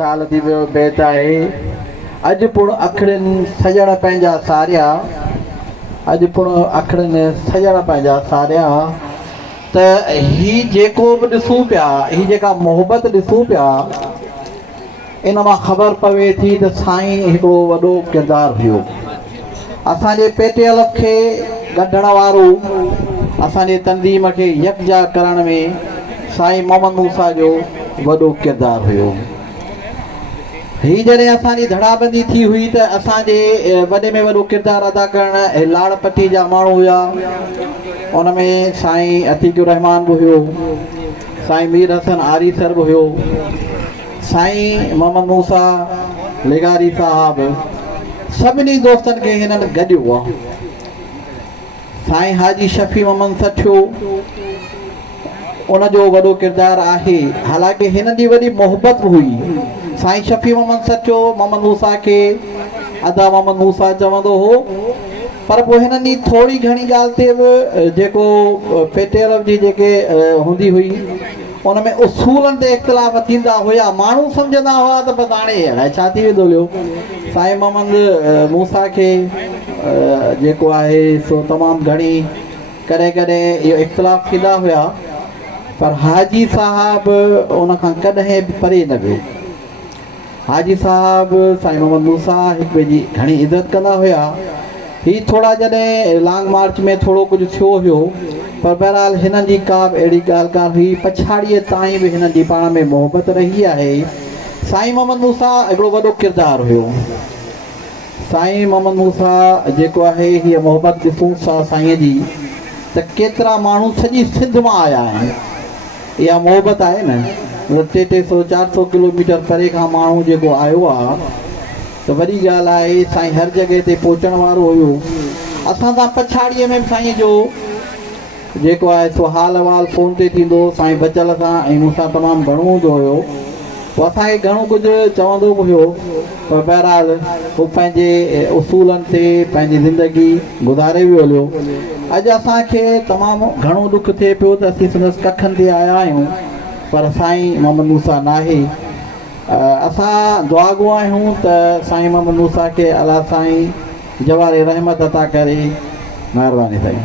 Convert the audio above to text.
ख़ुशहाल थी वियो बैत आहे। अॼु पुण अखड़ियुनि सॼण पंहिंजा सारिया, अॼु पुण अखड़ियुनि सॼण पंहिंजा सारिया। त ही जेको बि ॾिसूं पिया, ही जेका मोहबत ॾिसूं पिया, इन मां ख़बर पवे थी त साईं हिकिड़ो वॾो किरदारु हुयो। असांजे पेटियल खे गंढण वारो, असांजे तंज़ीम खे यकजा करण में साईं मोहम्मद मूसा जो वॾो किरदारु हुयो। ही जॾहिं असांजी धड़ाबंदी थी हुई त असांजे वॾे में वॾो किरदारु अदा करण लाड़पट्टी जा माण्हू हुया। उन में साईं अतीकुर रहमान बि हुयो, साईं मीर हसन आरी सर बि हुयो, साईं मोहम्मद मूसा लेगारी साहब, सभिनी दोस्तनि खे हिननि गॾियो आहे। साईं हाजी शफ़ी मोहम्मद सठियो, उनजो वॾो किरदारु आहे। हालांकि हिननि जी वॾी मोहबत बि हुई। साईं शफ़ी मोहम्मद सठियो मोहम्मद मूसा खे अदा मोहम्मद मूसा चवंदो हो, पर पोइ हिननि जी थोरी घणी ॻाल्हि ते बि जेको पेटियल जी जेके हूंदी हुई, उन में उसूलनि ते इख़्तिलाफ़ थींदा हुया। माण्हू सम्झंदा हुआ त बसि हाणे अलाए छा थी वेंदो हुयो। साईं मोहम्मद मूसा खे जेको आहे सो तमामु घणी कॾहिं कॾहिं इहो इख़्तिलाफ़ थींदा हुया, पर हाजी साहब उन खां कॾहिं बि परे न वियो। हाजी साहब साईं मोहम्मद मूसा हिकु ॿिए जी घणी इज़त कंदा हुया। ही थोरा जॾहिं लॉन्ग मार्च में थोरो कुझु थियो हुयो, पर बहरहाल हिननि जी का बि अहिड़ी ॻाल्हि कान हुई। पछाड़ीअ ताईं बि हिननि जी पाण में मोहबत रही आहे। साईं मोहम्मद मूसा हिकिड़ो वॾो किरदारु हुयो। साईं मोहम्मद मूसा जेको आहे हीअ मोहबत ॾिसूं था साईं जी, त केतिरा माण्हू सॼी सिंध मां आया आहिनि। इहा मोहबत आहे न, 300-400 किलोमीटर परे खां माण्हू जेको आयो आहे, त वॾी ॻाल्हि आहे। साईं हर जॻह ते पहुचण वारो हुयो। असां सां पछाड़ीअ में साईं जो जेको आहे सो हाल अहिवाल फ़ोन ते थींदो साईं बचल सां, ऐं मूंसां तमामु घणो हूंदो हुयो। पोइ असांखे घणो कुझु चवंदो बि हुयो, पर बहरहाल हू पंहिंजे उसूलनि ते पंहिंजी ज़िंदगी गुज़ारे वियो हलियो। अॼु असांखे तमामु घणो दुख थिए पियो त असीं संदसि कखनि ते आया आहियूं, पर साईं मोहम्मद मूसा नाहे। असां दुआ गो आहियूं त साईं मोहम्मद मूसा खे अलाह साईं जवारे रहमत अता करे। महिरबानी साईं।